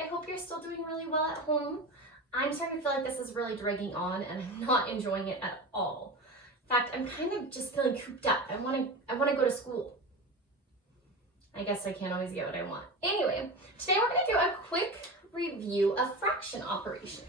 I hope you're still doing really well at home. I'm starting to feel like this is really dragging on and I'm not enjoying it at all. In fact, I'm kind of just feeling cooped up. I want to go to school. I guess I can't always get what I want. Anyway, today we're going to do a quick review of fraction operations.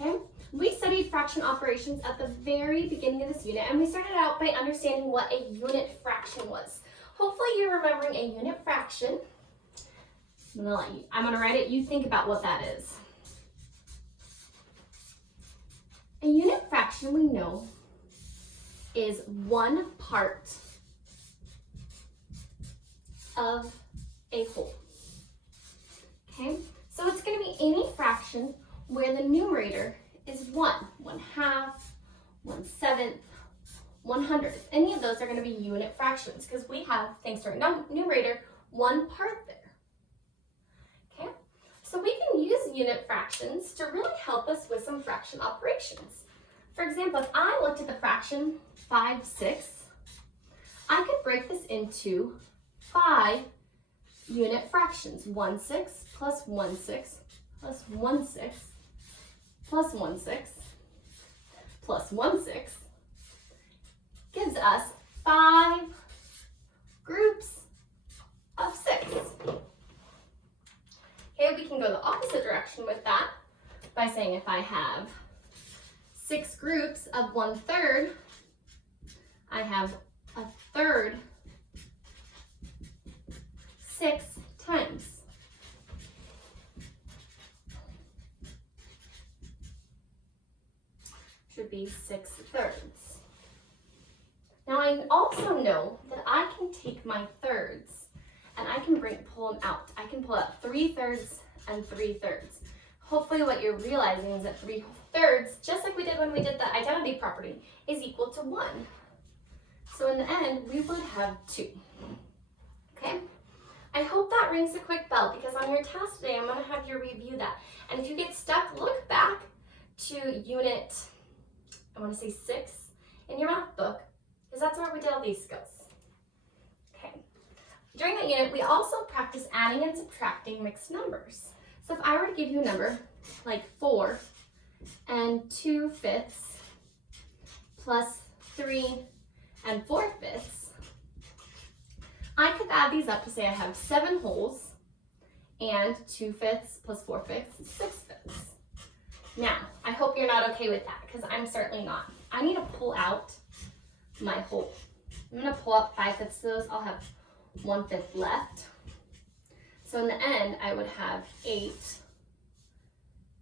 Okay, we studied fraction operations at the very beginning of this unit, and we started out by understanding what a unit fraction was. Hopefully you're remembering a unit fraction. I'm gonna write it, you think about what that is. A unit fraction, we know, is 1 part of a whole. Okay, so it's gonna be any fraction where the numerator is 1, 1/2, 1/7, 1/100. Any of those are going to be unit fractions because we have, thanks to our numerator, 1 part there. Okay, so we can use unit fractions to really help us with some fraction operations. For example, if I looked at the fraction 5/6, I could break this into 5 unit fractions. 1/6 plus 1/6 plus 1/6 plus 1/6 plus 1/6 gives us 5 groups of 6. Okay, we can go the opposite direction with that by saying if I have 6 groups of 1/3, I have 1/3 6 times. Would be 6/3. Now I also know that I can take my thirds and I can pull them out. I can pull out 3/3 and 3/3. Hopefully what you're realizing is that 3/3, just like we did when we did the identity property, is equal to 1. So in the end, we would have 2. Okay? I hope that rings a quick bell because on your test today, I'm going to have you review that. And if you get stuck, look back to unit, I want to say 6 in your math book, because that's where we did all these skills. Okay. During that unit, we also practice adding and subtracting mixed numbers. So if I were to give you a number like 4 and 2/5 plus 3 and 4/5, I could add these up to say I have 7 wholes and 2/5 plus 4/5 is 6/5. Now, I hope you're not okay with that because I'm certainly not. I need to pull out my whole. I'm going to pull out 5/5 of those. I'll have 1/5 left. So in the end, I would have 8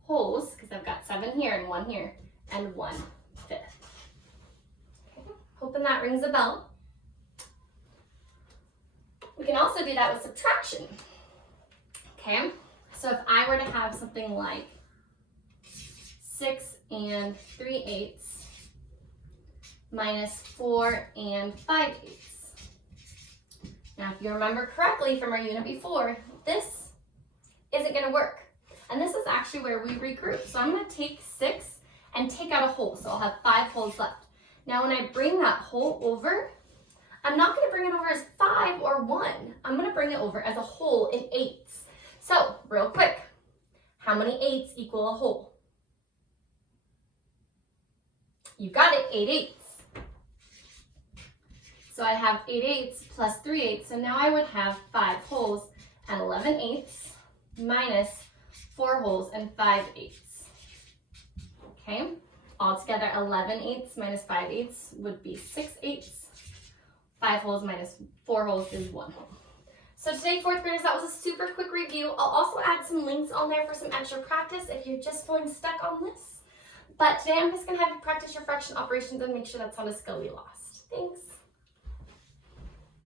wholes because I've got 7 here and 1 here and 1/5. Okay. Hoping that rings a bell. We can also do that with subtraction. Okay, so if I were to have something like 6 and 3/8 minus 4 and 5/8. Now, if you remember correctly from our unit before, this isn't going to work. And this is actually where we regroup. So I'm going to take 6 and take out a whole. So I'll have 5 wholes left. Now, when I bring that whole over, I'm not going to bring it over as 5 or 1. I'm going to bring it over as a whole in 8s. So, real quick, how many 8s equal a whole? You got it, 8/8. So I have 8/8 plus 3/8. So now I would have 5 wholes and 11/8 minus 4 wholes and 5/8. Okay, altogether 11/8 minus 5/8 would be 6/8. 5 wholes minus 4 wholes is 1 whole. So today, 4th graders, that was a super quick review. I'll also add some links on there for some extra practice if you're just feeling stuck on this. But today I'm just going to have you practice your fraction operations and make sure that's not a skill we lost. Thanks.